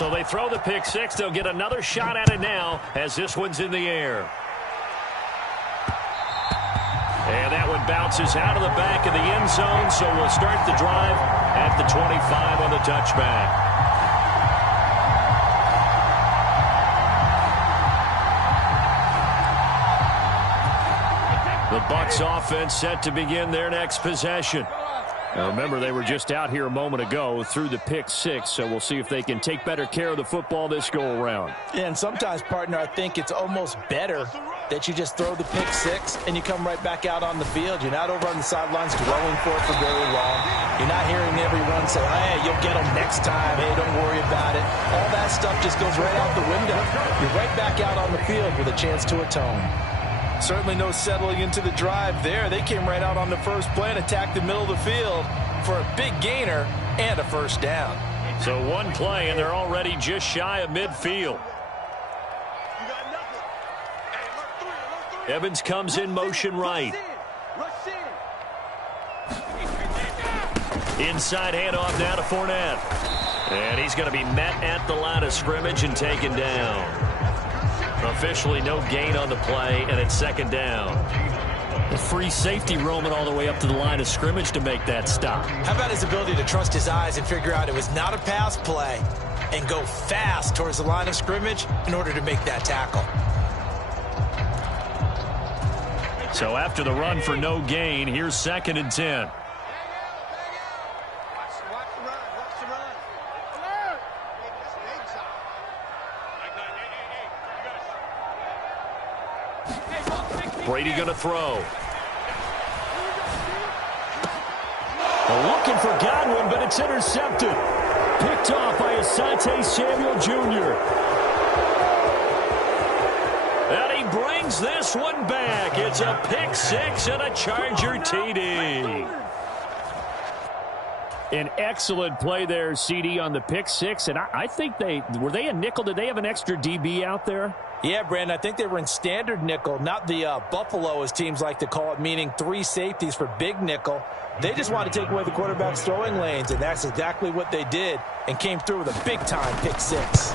So they throw the pick six. They'll get another shot at it now as this one's in the air. And that one bounces out of the back of the end zone, so we'll start the drive at the 25 on the touchback. The Bucs offense set to begin their next possession. Now remember, they were just out here a moment ago through the pick six, so we'll see if they can take better care of the football this go-around. Yeah, and sometimes, partner, I think it's almost better that you just throw the pick six and you come right back out on the field. You're not over on the sidelines dwelling for it for very long. You're not hearing everyone say, hey, you'll get them next time. Hey, don't worry about it. All that stuff just goes right out the window. You're right back out on the field with a chance to atone. Certainly no settling into the drive there. They came right out on the first play and attacked the middle of the field for a big gainer and a first down. So one play, and they're already just shy of midfield. Evans comes in motion right. Inside handoff now to Fournette. And he's going to be met at the line of scrimmage and taken down. Officially no gain on the play, and it's second down. A free safety roaming all the way up to the line of scrimmage to make that stop. How about his ability to trust his eyes and figure out it was not a pass play and go fast towards the line of scrimmage in order to make that tackle. So after the run for no gain, here's 2nd and 10. Brady going to throw. Looking for Godwin, but it's intercepted. Picked off by Asante Samuel Jr. And he brings this one back. It's a pick six and a Charger TD. An excellent play there, CD, on the pick six. And I think were they a nickel? Did they have an extra DB out there? Yeah, Brandon, I think they were in standard nickel, not the Buffalo, as teams like to call it, meaning 3 safeties for big nickel. They just want to take away the quarterback's throwing lanes, and that's exactly what they did and came through with a big-time pick six.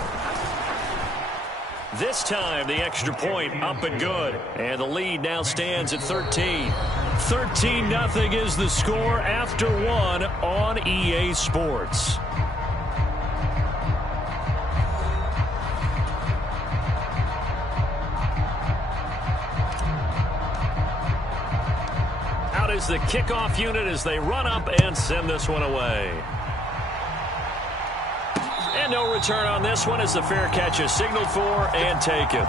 This time, the extra point up and good. And the lead now stands at 13. 13-0 is the score after one on EA Sports. Out is the kickoff unit as they run up and send this one away. And no return on this one as the fair catch is signaled for and taken.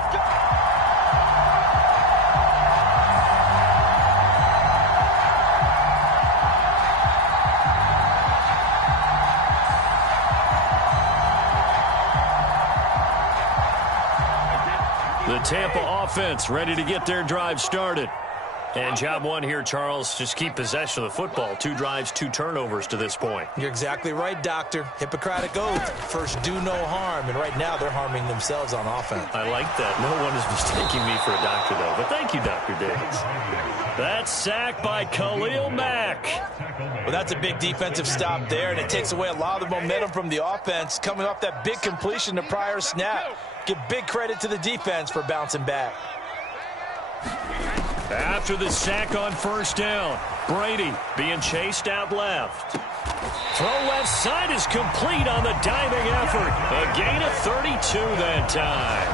The Tampa offense ready to get their drive started. And job one here, Charles, just keep possession of the football. 2 drives, 2 turnovers to this point. You're exactly right, Doctor. Hippocratic oath. First, do no harm. And right now, they're harming themselves on offense. I like that. No one is mistaking me for a doctor, though. But thank you, Dr. Diggs. That's sacked by Khalil Mack. Well, that's a big defensive stop there, and it takes away a lot of the momentum from the offense coming off that big completion the prior snap. Give big credit to the defense for bouncing back. After the sack on first down, Brady being chased out left. Throw left side is complete on the diving effort. A gain of 32 that time.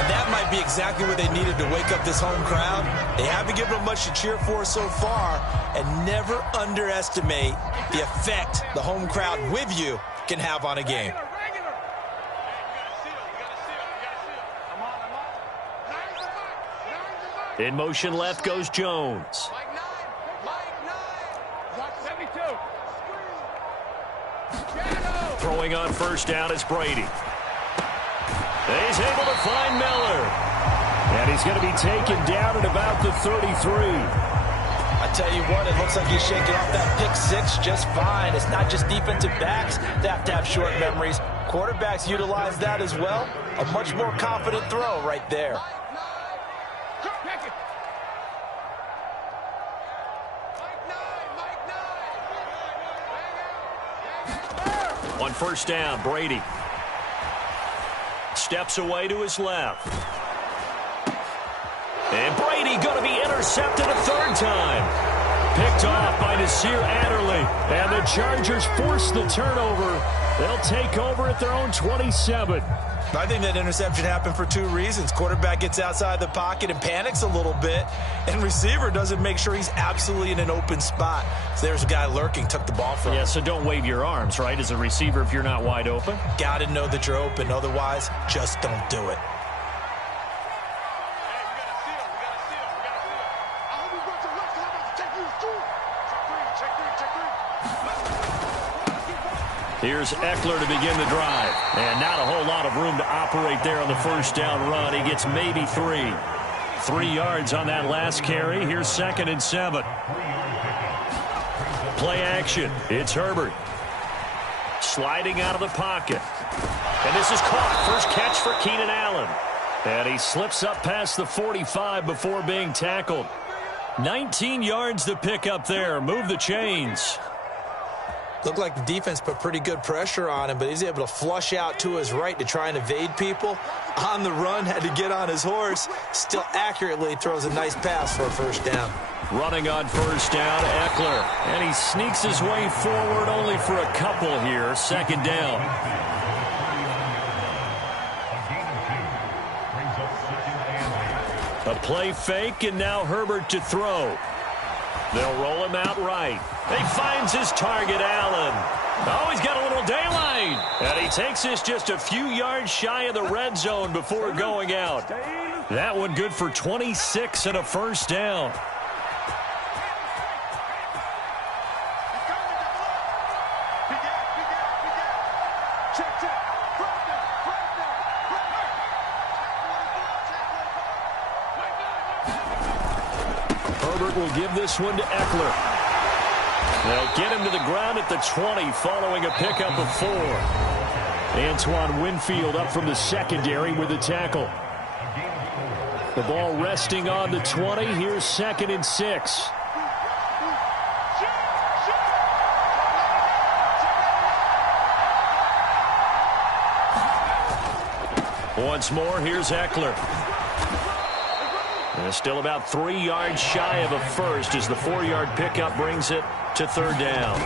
And that might be exactly what they needed to wake up this home crowd. They haven't given them much to cheer for so far, and never underestimate the effect the home crowd with you can have on a game. In motion left goes Jones. Throwing on first down is Brady. He's able to find Miller. And he's going to be taken down at about the 33. I tell you what, it looks like he's shaking off that pick six just fine. It's not just defensive backs that have to have short memories. Quarterbacks utilize that as well. A much more confident throw right there. On first down, Brady. steps away to his left. And Brady going to be intercepted a third time. Picked off by Nasir Adderley. And the Chargers force the turnover. They'll take over at their own 27. I think that interception happened for two reasons. Quarterback gets outside the pocket and panics a little bit, and receiver doesn't make sure he's absolutely in an open spot. So there's a guy lurking, took the ball from him. Yeah, so don't wave your arms, right, as a receiver if you're not wide open? Got to know that you're open. Otherwise, just don't do it. Here's Eckler to begin the drive. And not a whole lot of room to operate there on the first down run. He gets maybe 3. 3 yards on that last carry. Here's 2nd and 7. Play action. It's Herbert. Sliding out of the pocket. And this is caught. First catch for Keenan Allen. And he slips up past the 45 before being tackled. 19 yards to pick up there. Move the chains. Looked like the defense put pretty good pressure on him, but he's able to flush out to his right to try and evade people. On the run, had to get on his horse. Still accurately throws a nice pass for a first down. Running on first down, Eckler. And he sneaks his way forward only for a couple here. 2nd down. A play fake, and now Herbert to throw. They'll roll him out right. He finds his target, Allen. Oh, he's got a little daylight. And he takes this just a few yards shy of the red zone before going out. That one good for 26 and a first down. Herbert will give this one to Eckler. They'll get him to the ground at the 20 following a pickup of 4. Antoine Winfield up from the secondary with the tackle. The ball resting on the 20. Here's 2nd and 6. Once more, here's Eckler. And still about 3 yards shy of a first as the 4-yard pickup brings it to 3rd down.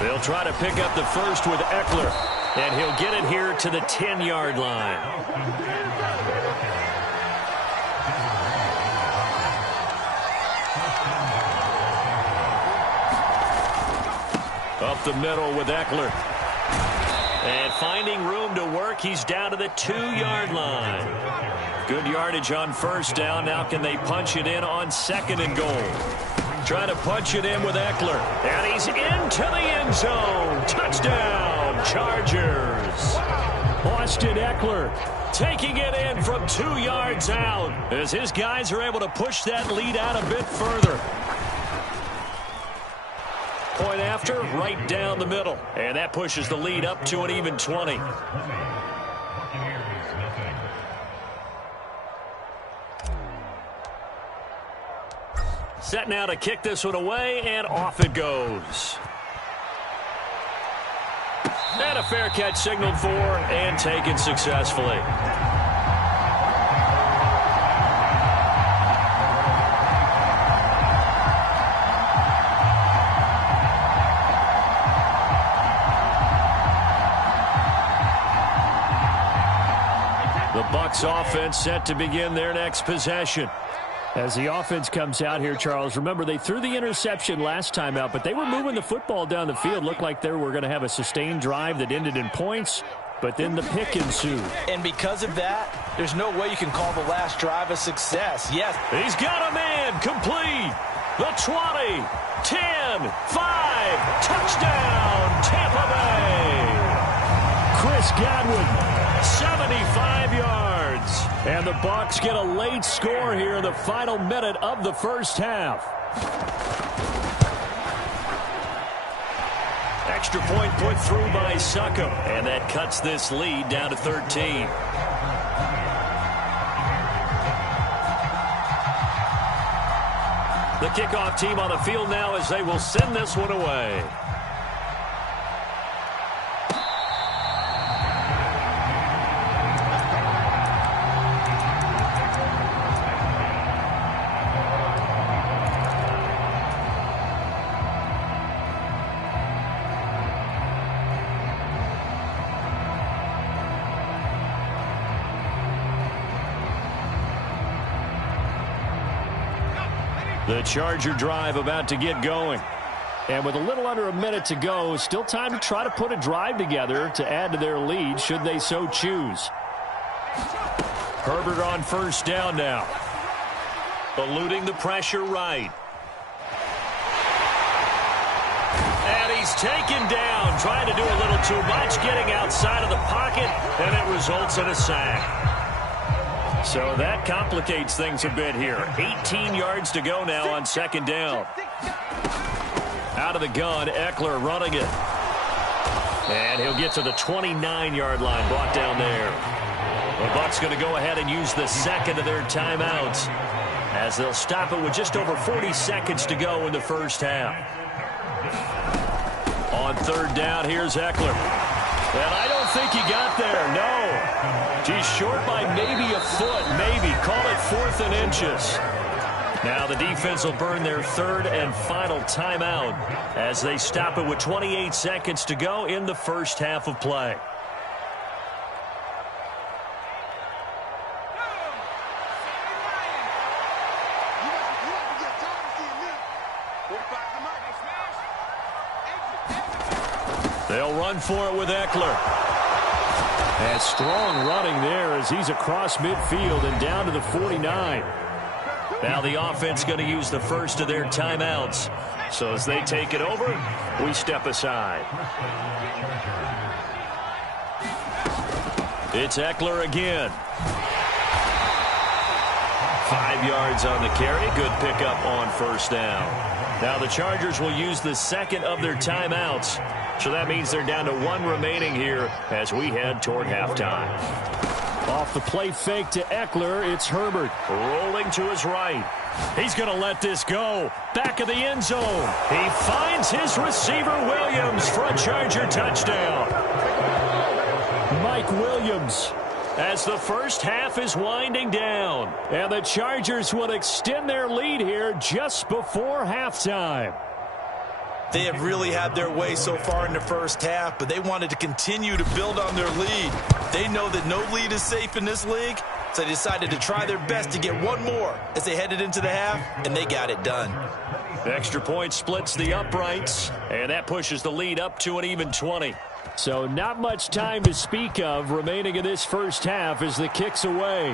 They'll try to pick up the first with Eckler, and he'll get it here to the 10-yard line. Up the middle with Eckler. And finding room to work, he's down to the 2-yard line. Good yardage on first down. Now can they punch it in on 2nd and goal? Trying to punch it in with Eckler. And he's into the end zone. Touchdown, Chargers. Austin Eckler taking it in from 2 yards out as his guys are able to push that lead out a bit further. Point after, right down the middle. And that pushes the lead up to an even 20. Set now to kick this one away, and off it goes. And a fair catch signaled for and taken successfully. The Bucs offense set to begin their next possession. As the offense comes out here, Charles, remember they threw the interception last time out, but they were moving the football down the field. Looked like they were going to have a sustained drive that ended in points, but then the pick ensued. And because of that, there's no way you can call the last drive a success. Yes. He's got a man complete. The 20, 10, 5, touchdown, Tampa Bay. Chris Godwin, 75 yards. And the Bucs get a late score here in the final minute of the first half. Extra point put through by Succop, and that cuts this lead down to 13. The kickoff team on the field now as they will send this one away. The Charger drive about to get going. And with a little under a minute to go, still time to try to put a drive together to add to their lead should they so choose. Herbert on first down now. Eluding the pressure right. And he's taken down, trying to do a little too much, getting outside of the pocket, and it results in a sack. So that complicates things a bit here. 18 yards to go now on second down. Out of the gun, Eckler running it. And he'll get to the 29-yard line, brought down there. The Bucs going to go ahead and use the second of their timeouts as they'll stop it with just over 40 seconds to go in the first half. On third down, here's Eckler. And I don't think he got there, no. He's short by maybe a foot, maybe. Call it 4th and inches. Now the defense will burn their third and final timeout as they stop it with 28 seconds to go in the first half of play. They'll run for it with Eckler. And strong running there as he's across midfield and down to the 49. Now the offense going to use the first of their timeouts. So as they take it over, we step aside. It's Eckler again. 5 yards on the carry. Good pickup on first down. Now the Chargers will use the second of their timeouts. So that means they're down to 1 remaining here as we head toward halftime. Off the play fake to Eckler, it's Herbert. Rolling to his right. He's going to let this go. Back of the end zone. He finds his receiver, Williams, for a Charger touchdown. Mike Williams, as the first half is winding down. And the Chargers will extend their lead here just before halftime. They have really had their way so far in the first half, but they wanted to continue to build on their lead. They know that no lead is safe in this league, so they decided to try their best to get one more as they headed into the half, and they got it done. The extra point splits the uprights, and that pushes the lead up to an even 20. So not much time to speak of remaining in this first half as the kick's away.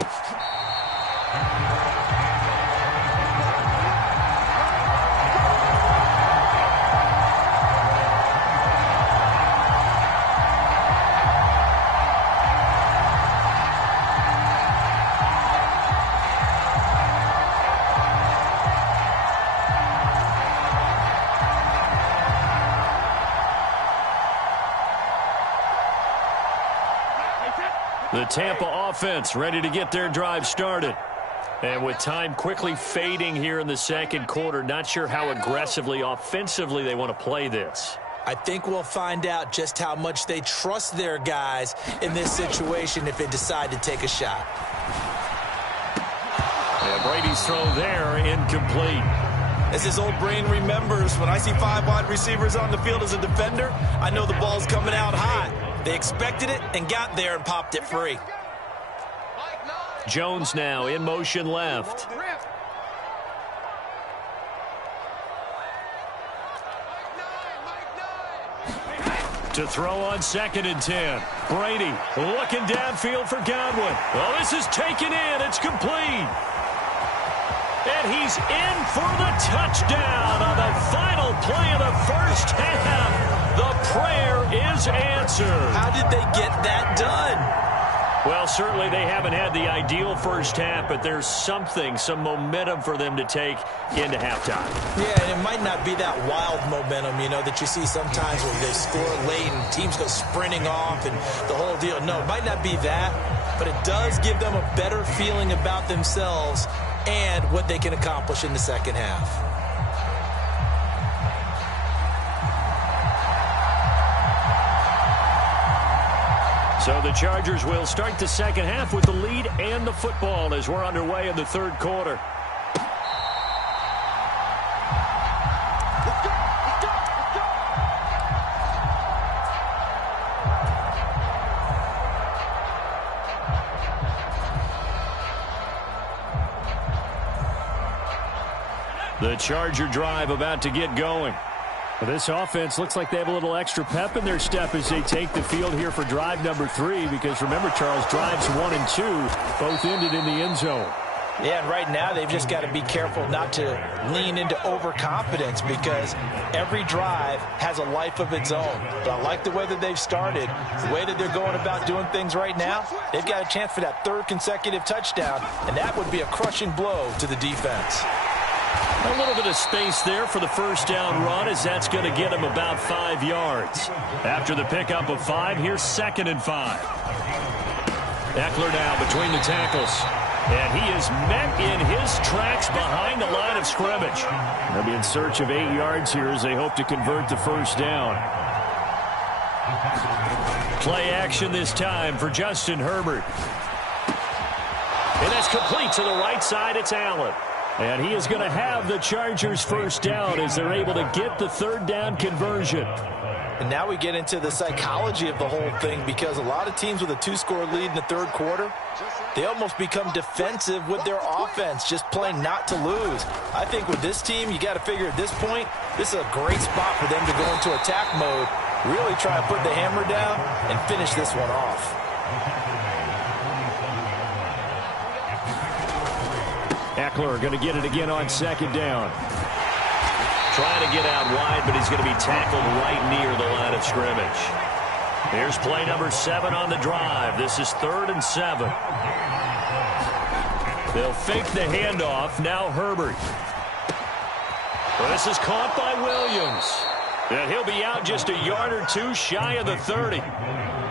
The Tampa offense ready to get their drive started. And with time quickly fading here in the second quarter, not sure how aggressively, offensively they want to play this. I think we'll find out just how much they trust their guys in this situation if they decide to take a shot. And Brady's throw there, incomplete. As his old brain remembers, when I see 5 wide receivers on the field as a defender, I know the ball's coming out hot. They expected it and got there and popped it free. Jones now in motion left. To throw on 2nd and 10. Brady looking downfield for Godwin. Well, this is taken in. It's complete. And he's in for the touchdown on the final play of the first half. The prayer is answered. How did they get that done? Well, certainly they haven't had the ideal first half, but there's something, some momentum for them to take into halftime. Yeah, and it might not be that wild momentum, you know, that you see sometimes when they score late and teams go sprinting off and the whole deal. No, it might not be that, but it does give them a better feeling about themselves and what they can accomplish in the second half. So the Chargers will start the second half with the lead and the football as we're underway in the third quarter. The Charger drive about to get going. Well, this offense looks like they have a little extra pep in their step as they take the field here for drive number 3, because remember, Charles, drives 1 and 2 both ended in the end zone. Yeah, and right now they've just got to be careful not to lean into overconfidence, because every drive has a life of its own. But I like the way that they've started, the way that they're going about doing things right now. They've got a chance for that 3rd consecutive touchdown, and that would be a crushing blow to the defense. A little bit of space there for the first down run, as that's going to get him about 5 yards. After the pickup of 5, here's 2nd and 5. Eckler now between the tackles. And he is met in his tracks behind the line of scrimmage. They'll be in search of 8 yards here as they hope to convert the first down. Play action this time for Justin Herbert. And that's complete to the right side. It's Allen. And he is going to have the Chargers first down as they're able to get the 3rd down conversion. And now we get into the psychology of the whole thing, because a lot of teams with a 2-score lead in the 3rd quarter, they almost become defensive with their offense, just playing not to lose. I think with this team, you got to figure at this point, this is a great spot for them to go into attack mode, really try to put the hammer down and finish this one off. Eckler going to get it again on 2nd down. Trying to get out wide, but he's going to be tackled right near the line of scrimmage. Here's play number 7 on the drive. This is 3rd and 7. They'll fake the handoff. Now Herbert. Well, this is caught by Williams. And he'll be out just a yard or 2 shy of the 30.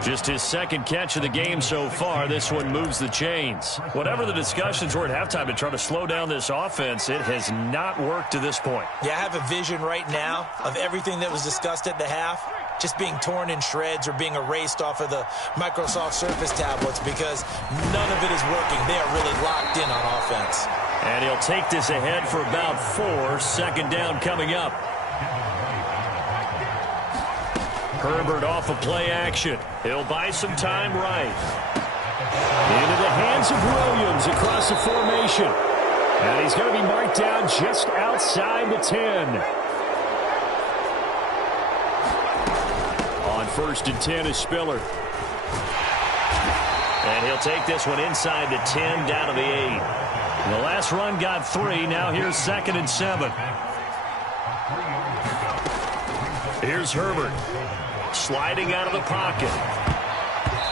Just his 2nd catch of the game so far. This one moves the chains. Whatever the discussions were at halftime to try to slow down this offense, it has not worked to this point. Yeah, I have a vision right now of everything that was discussed at the half just being torn in shreds or being erased off of the Microsoft Surface tablets, because none of it is working. They are really locked in on offense. And he'll take this ahead for about 4. 2nd down coming up. Herbert off of play action. He'll buy some time right. Into the hands of Williams across the formation. And he's going to be marked down just outside the 10. On 1st and 10 is Spiller. And he'll take this one inside the 10, down to the 8. The last run got 3. Now here's 2nd and 7. Here's Herbert. Sliding out of the pocket.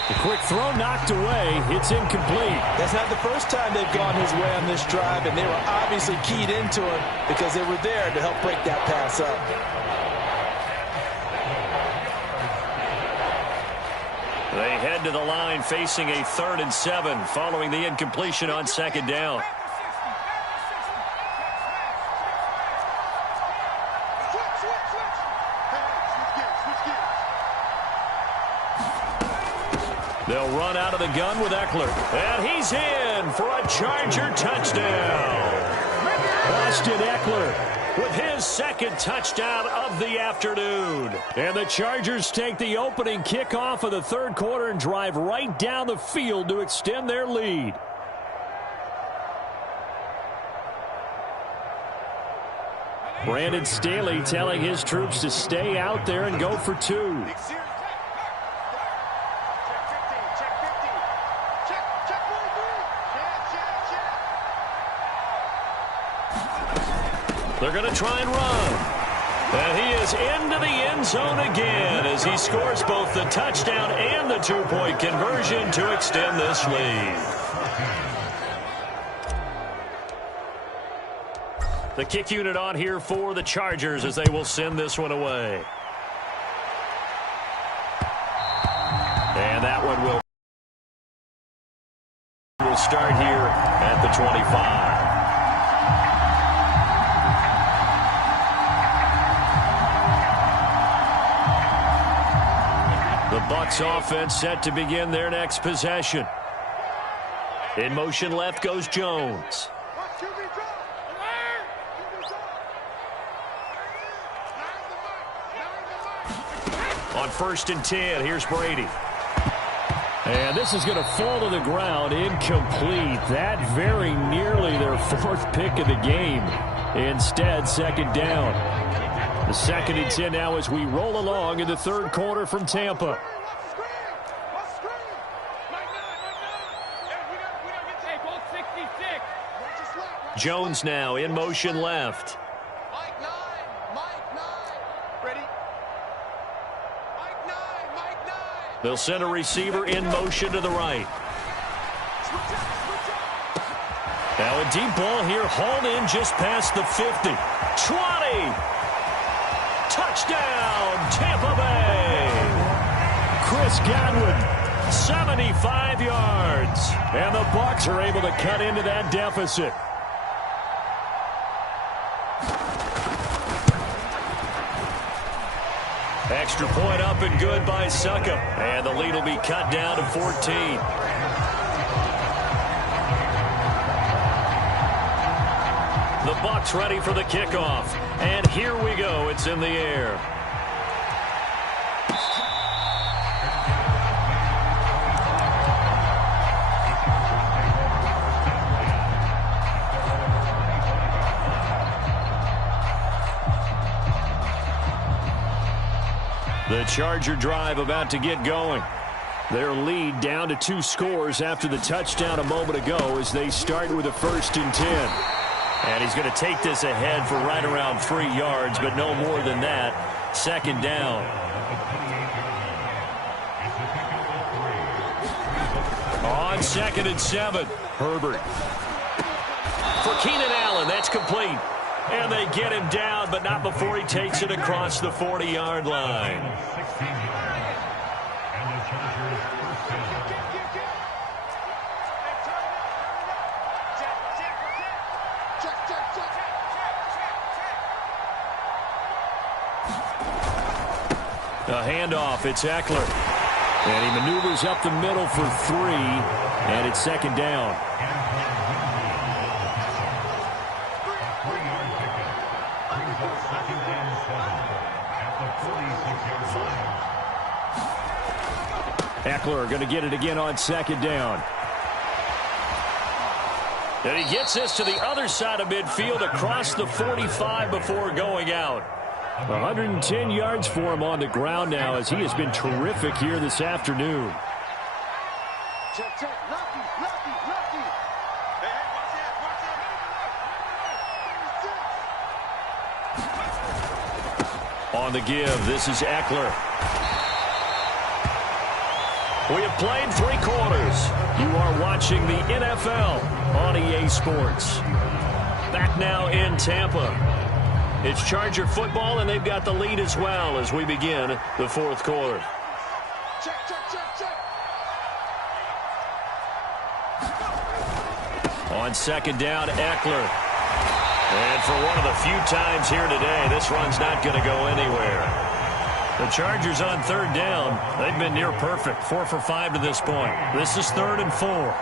The quick throw knocked away. It's incomplete. That's not the first time they've gone his way on this drive, and they were obviously keyed into him because they were there to help break that pass up. They head to the line facing a 3rd and 7 following the incompletion on 2nd down. They'll run out of the gun with Eckler. And he's in for a Charger touchdown. Austin Eckler with his 2nd touchdown of the afternoon. And the Chargers take the opening kickoff of the 3rd quarter and drive right down the field to extend their lead. Brandon Staley telling his troops to stay out there and go for 2. They're going to try and run. And he is into the end zone again as he scores both the touchdown and the 2-point conversion to extend this lead. The kick unit on here for the Chargers as they will send this one away. And that one will start here at the 25. The Bucs offense set to begin their next possession. In motion left goes Jones. On 1st and 10, here's Brady. And this is going to fall to the ground, incomplete. That very nearly their fourth pick of the game. Instead, second down. The 2nd and 10 now as we roll along in the third quarter from Tampa. Jones now in motion left. They'll send a receiver in motion to the right. Now a deep ball here, hauled in just past the 50. 20! Touchdown, Tampa Bay! Chris Godwin, 75 yards. And the Bucs are able to cut into that deficit. Extra point up and good by Succop. And the lead will be cut down to 14. The Bucs ready for the kickoff. And here we go. It's in the air. The Charger drive about to get going. Their lead down to 2 scores after the touchdown a moment ago as they start with a 1st and 10. And he's going to take this ahead for right around 3 yards, but no more than that. 2nd down. On 2nd and 7, Herbert. For Keenan Allen, that's complete. And they get him down, but not before he takes it across the 40-yard line. A handoff, it's Eckler. And he maneuvers up the middle for 3, and it's 2nd down. Eckler going to get it again on 2nd down. And he gets this to the other side of midfield across the 45 before going out. 110 yards for him on the ground now as he has been terrific here this afternoon. Check, check. Lucky. Hey, watch that. On the give, this is Eckler. We have played 3 quarters. You are watching the NFL on EA Sports. Back now in Tampa. It's Charger football, and they've got the lead as well as we begin the 4th quarter. Check. On 2nd down, Eckler. And for one of the few times here today, this run's not going to go anywhere. The Chargers on 3rd down. They've been near perfect. 4 for 5 to this point. This is 3rd and 4.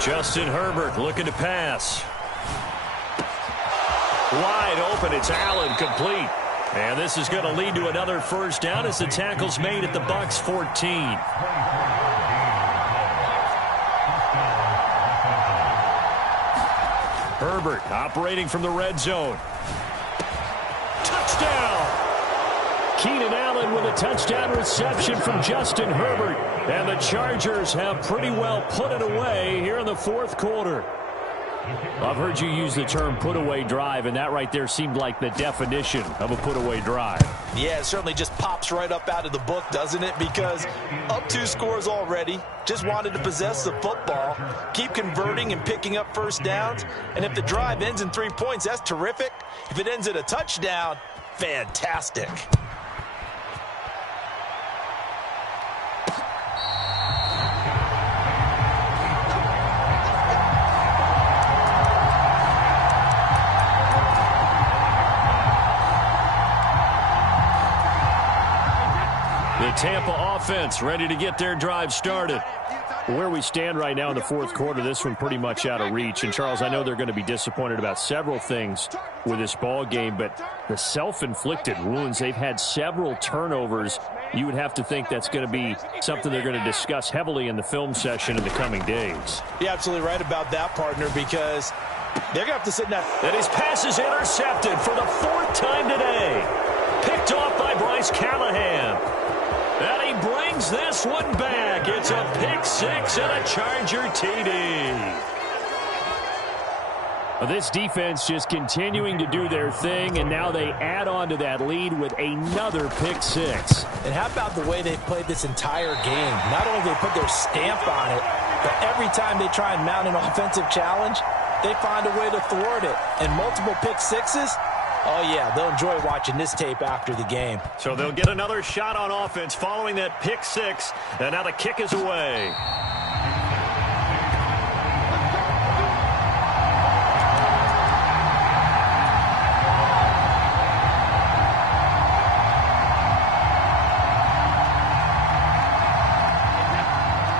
Justin Herbert looking to pass. Wide open, it's Allen, complete. And this is going to lead to another 1st down as the tackle's made at the Bucs 14. Herbert operating from the red zone. Touchdown! Keenan Allen with a touchdown reception from Justin Herbert. And the Chargers have pretty well put it away here in the 4th quarter. I've heard you use the term put-away drive, and that right there seemed like the definition of a put-away drive. Yeah, it certainly just pops right up out of the book, doesn't it? Because up 2 scores already, just wanted to possess the football, keep converting and picking up 1st downs. And if the drive ends in 3 points, that's terrific. If it ends in a touchdown, fantastic. The Tampa offense ready to get their drive started. Where we stand right now in the 4th quarter, this one pretty much out of reach. And, Charles, I know they're going to be disappointed about several things with this ball game, but the self-inflicted wounds, they've had several turnovers you would have to think that's going to be something they're going to discuss heavily in the film session in the coming days. You're absolutely right about that, partner, because they're going to have to sit in that. And his pass is intercepted for the 4th time today. Picked off by Bryce Callahan. And he brings this one back. It's a pick 6 and a Charger TD. This defense just continuing to do their thing, and now they add on to that lead with another pick 6. And how about the way they played this entire game? Not only did they put their stamp on it, but every time they try and mount an offensive challenge, they find a way to thwart it. And multiple pick 6s, oh yeah, they'll enjoy watching this tape after the game. So they'll get another shot on offense following that pick 6, and now the kick is away.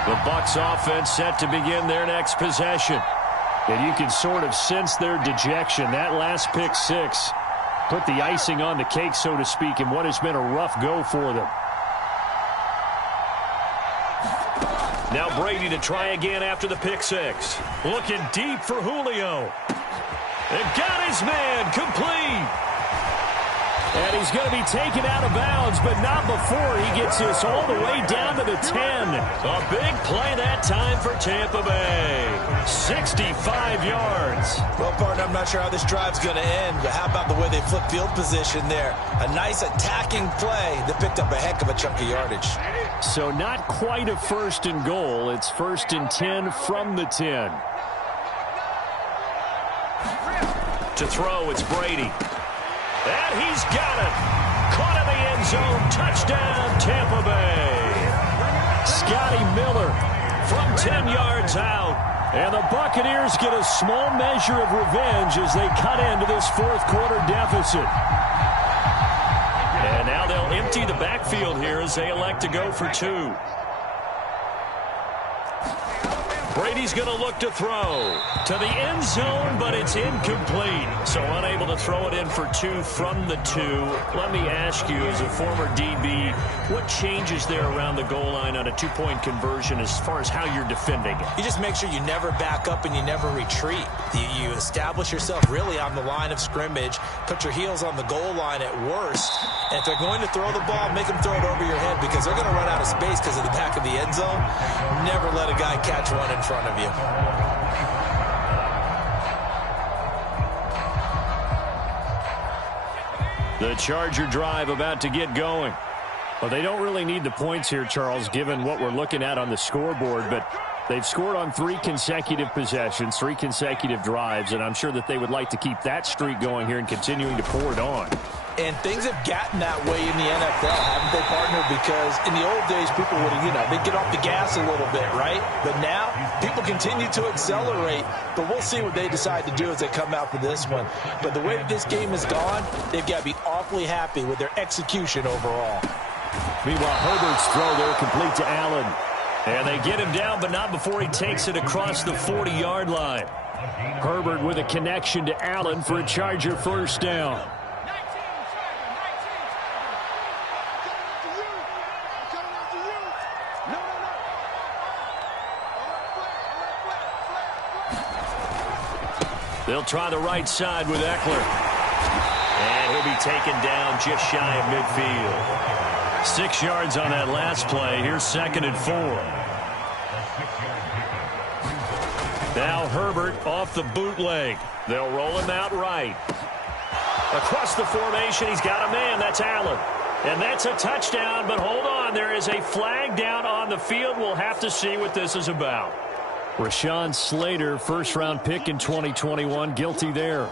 The Bucs offense set to begin their next possession. And you can sort of sense their dejection. That last pick 6 put the icing on the cake, so to speak, in what has been a rough go for them. Now Brady to try again after the pick 6. Looking deep for Julio. And got his man complete. And he's going to be taken out of bounds, but not before he gets this all the way down to the 10. A big play that time for Tampa Bay. 65 yards. Well, partner, I'm not sure how this drive's going to end, but how about the way they flip field position there? A nice attacking play that picked up a heck of a chunk of yardage. So not quite a 1st and goal. It's 1st and 10 from the 10. To throw, it's Brady. And he's got it. Caught in the end zone. Touchdown, Tampa Bay. Scotty Miller from 10 yards out. And the Buccaneers get a small measure of revenge as they cut into this 4th quarter deficit. And now they'll empty the backfield here as they elect to go for 2. Brady's going to look to throw to the end zone, but it's incomplete. So unable to throw it in for 2 from the 2. Let me ask you, as a former DB, what changes there around the goal line on a 2-point conversion as far as how you're defending it? You just make sure you never back up and you never retreat. You establish yourself really on the line of scrimmage, put your heels on the goal line at worst, and if they're going to throw the ball, make them throw it over your head because they're going to run out of space because of the back of the end zone. Never let a guy catch one in front of you. The Charger drive about to get going. Well, they don't really need the points here, Charles, given what we're looking at on the scoreboard, but they've scored on 3 consecutive possessions, 3 consecutive drives, and I'm sure that they would like to keep that streak going here and continuing to pour it on. And things have gotten that way in the NFL, haven't they, partner? Because in the old days, people would, they'd get off the gas a little bit, right? But now, people continue to accelerate. But we'll see what they decide to do as they come out for this one. But the way that this game has gone, they've got to be awfully happy with their execution overall. Meanwhile, Herbert's throw there complete to Allen. And they get him down, but not before he takes it across the 40-yard line. Herbert with a connection to Allen for a Charger 1st down. They'll try the right side with Eckler. And he'll be taken down just shy of midfield. 6 yards on that last play. Here's 2nd and 4. Now Herbert off the bootleg. They'll roll him out right. Across the formation, he's got a man. That's Allen. And that's a touchdown, but hold on. There is a flag down on the field. We'll have to see what this is about. Rashawn Slater, 1st-round pick in 2021, guilty there.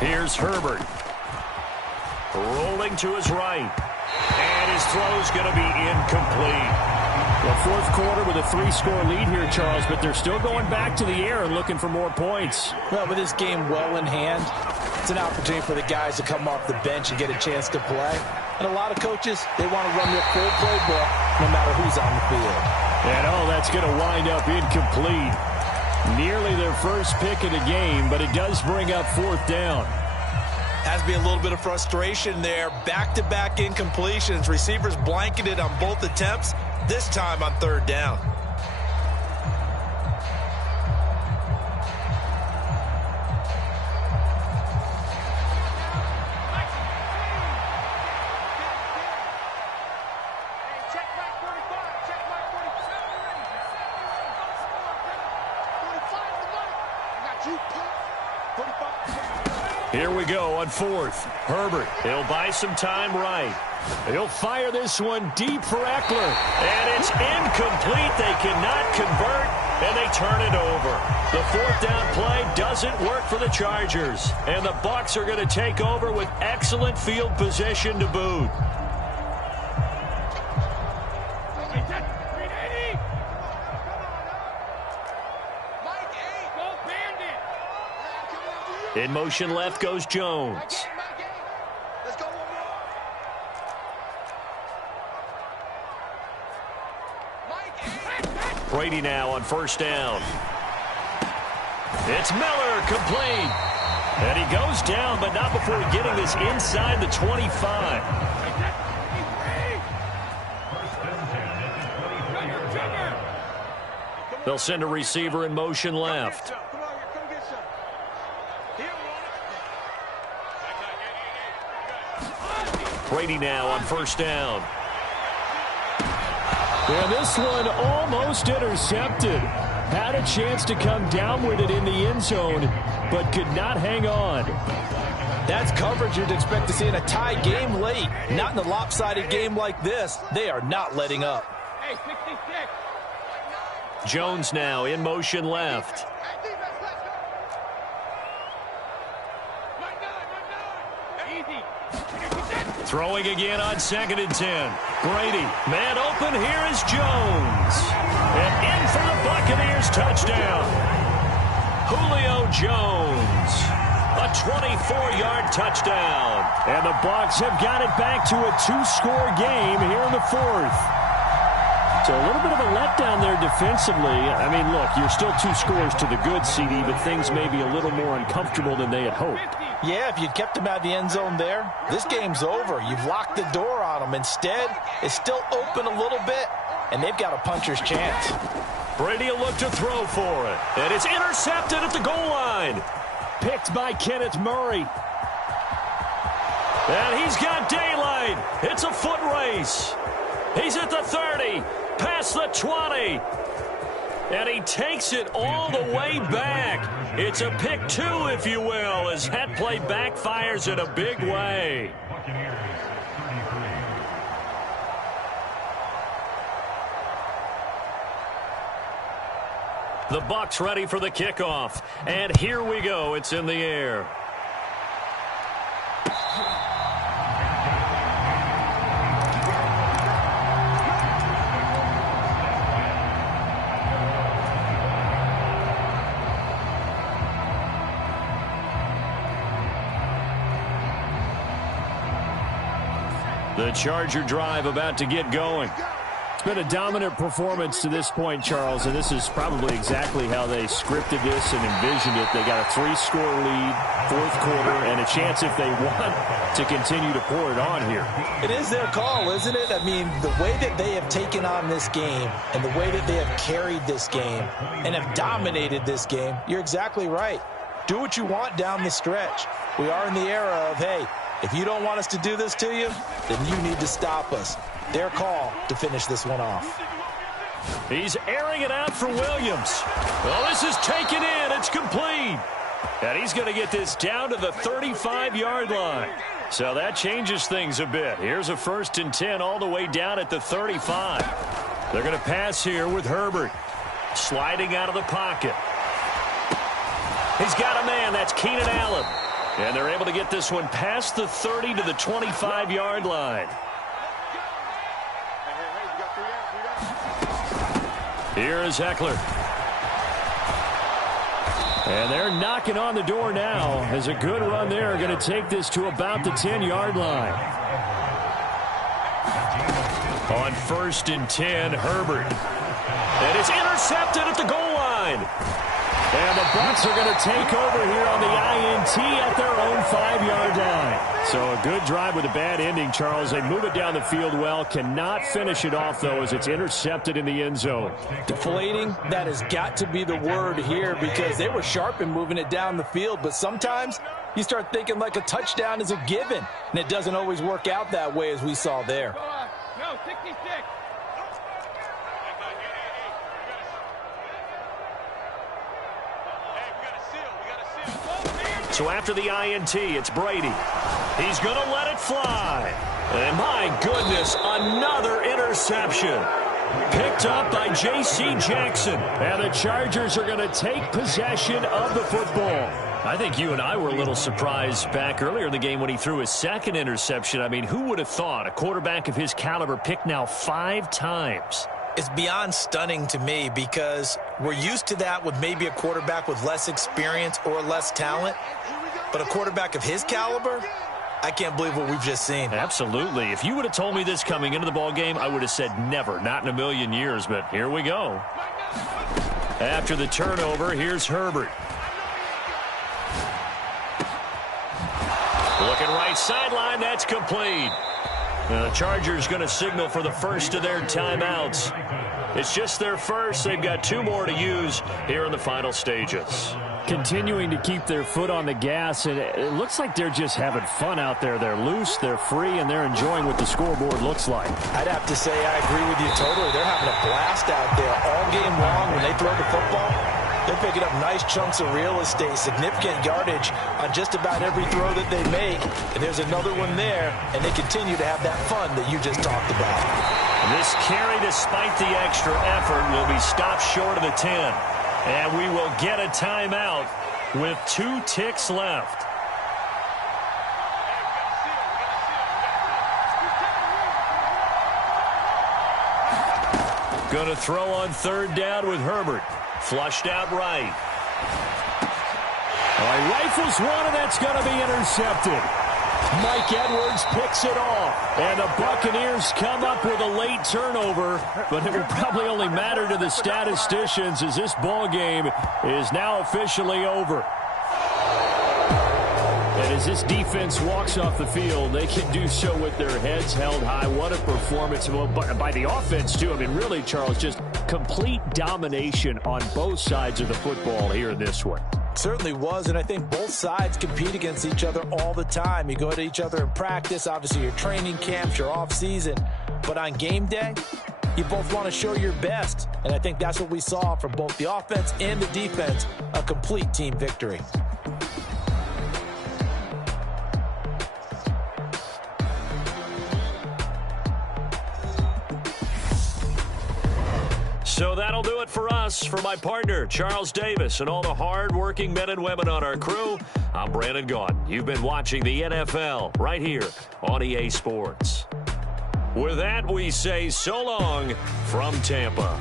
Here's Herbert. Rolling to his right. And his throw's going to be incomplete. Well, 4th quarter with a 3-score lead here, Charles, but they're still going back to the air and looking for more points. Well, with this game well in hand, it's an opportunity for the guys to come off the bench and get a chance to play. And a lot of coaches, they want to run their full playbook no matter who's on the field. And, that's going to wind up incomplete. Nearly their first pick of the game, but it does bring up fourth down. Has to be a little bit of frustration there. Back-to-back incompletions. Receivers blanketed on both attempts, this time on third down. Here we go on fourth. Herbert, he'll buy some time right. He'll fire this one deep for Eckler. And it's incomplete. They cannot convert, and they turn it over. The fourth down play doesn't work for the Chargers. And the Bucs are going to take over with excellent field position to boot. In motion left goes Jones. Brady now on first down. It's Miller, complete. And he goes down, but not before getting this inside the 25. They'll send a receiver in motion left. Brady now on first down. And this one almost intercepted. Had a chance to come down with it in the end zone, but could not hang on. That's coverage you'd expect to see in a tie game late. Not in a lopsided game like this. They are not letting up. Jones now in motion left. Throwing again on 2nd and 10. Brady, man open, here is Jones. And in for the Buccaneers touchdown. Julio Jones. A 24-yard touchdown. And the Bucs have got it back to a two-score game here in the fourth. So a little bit of a letdown there defensively. I mean, look, you're still 2 scores to the good, CD, but things may be a little more uncomfortable than they had hoped. Yeah, if you'd kept him out of the end zone there, this game's over. You've locked the door on him. Instead, it's still open a little bit, and they've got a puncher's chance. Brady will look to throw for it. And it's intercepted at the goal line. Picked by Kenneth Murray. And he's got daylight. It's a foot race. He's at the 30, past the 20. And he takes it all the way back. It's a pick 2, if you will, as that play backfires in a big way. The Bucs ready for the kickoff. And here we go. It's in the air. The Charger drive about to get going. It's been a dominant performance to this point, Charles, and this is probably exactly how they scripted this and envisioned it. They got a 3-score lead, fourth quarter, and a chance if they want to continue to pour it on here. It is their call, isn't it? I mean, the way that they have taken on this game and the way that they have carried this game and have dominated this game, you're exactly right. Do what you want down the stretch. We are in the era of, hey, if you don't want us to do this to you, then you need to stop us. Their call to finish this one off. He's airing it out for Williams. Well, this is taken in. It's complete. And he's going to get this down to the 35-yard line. So that changes things a bit. Here's a 1st and 10 all the way down at the 35. They're going to pass here with Herbert. Sliding out of the pocket. He's got a man. That's Keenan Allen. And they're able to get this one past the 30 to the 25-yard line. Here is Eckler. And they're knocking on the door now as a good run there. Going to take this to about the 10-yard line. On 1st and 10, Herbert. And it's intercepted at the goal line. And the Bucs are going to take over here on the INT at their own 5-yard line. So a good drive with a bad ending, Charles. They move it down the field well. Cannot finish it off, though, as it's intercepted in the end zone. Deflating, that has got to be the word here because they were sharp in moving it down the field. But sometimes you start thinking like a touchdown is a given, and it doesn't always work out that way as we saw there. No, 66. So after the INT, it's Brady. He's going to let it fly. And my goodness, another interception. Picked up by J.C. Jackson. And the Chargers are going to take possession of the football. I think you and I were a little surprised back earlier in the game when he threw his second interception. I mean, who would have thought a quarterback of his caliber picked now 5 times? It's beyond stunning to me because we're used to that with maybe a quarterback with less experience or less talent. But a quarterback of his caliber, I can't believe what we've just seen. Absolutely. If you would have told me this coming into the ball game, I would have said never, not in a million years. But here we go. After the turnover, here's Herbert. Looking right sideline, that's complete. The Chargers going to signal for the first of their timeouts. It's just their first. They've got 2 more to use here in the final stages. Continuing to keep their foot on the gas, and it looks like they're just having fun out there. They're loose, they're free, and they're enjoying what the scoreboard looks like. I'd have to say I agree with you totally. They're having a blast out there all game long when they throw the football. They're picking up nice chunks of real estate, significant yardage on just about every throw that they make. And there's another one there, and they continue to have that fun that you just talked about. This carry, despite the extra effort, will be stopped short of the 10. And we will get a timeout with 2 ticks left. Going to throw on 3rd down with Herbert. Flushed out right. Rifles one, and that's going to be intercepted. Mike Edwards picks it off. And the Buccaneers come up with a late turnover, but it will probably only matter to the statisticians as this ball game is now officially over. And as this defense walks off the field, they can do so with their heads held high. What a performance by the offense, too. I mean, really, Charles, just complete domination on both sides of the football here in this one. Certainly was, and I think both sides compete against each other all the time. You go to each other in practice, obviously your training camps, your off season, but on game day, you both want to show your best, and I think that's what we saw from both the offense and the defense, a complete team victory. So that'll do it for us. For my partner, Charles Davis, and all the hard-working men and women on our crew, I'm Brandon Gaudin. You've been watching the NFL right here on EA Sports. With that, we say so long from Tampa.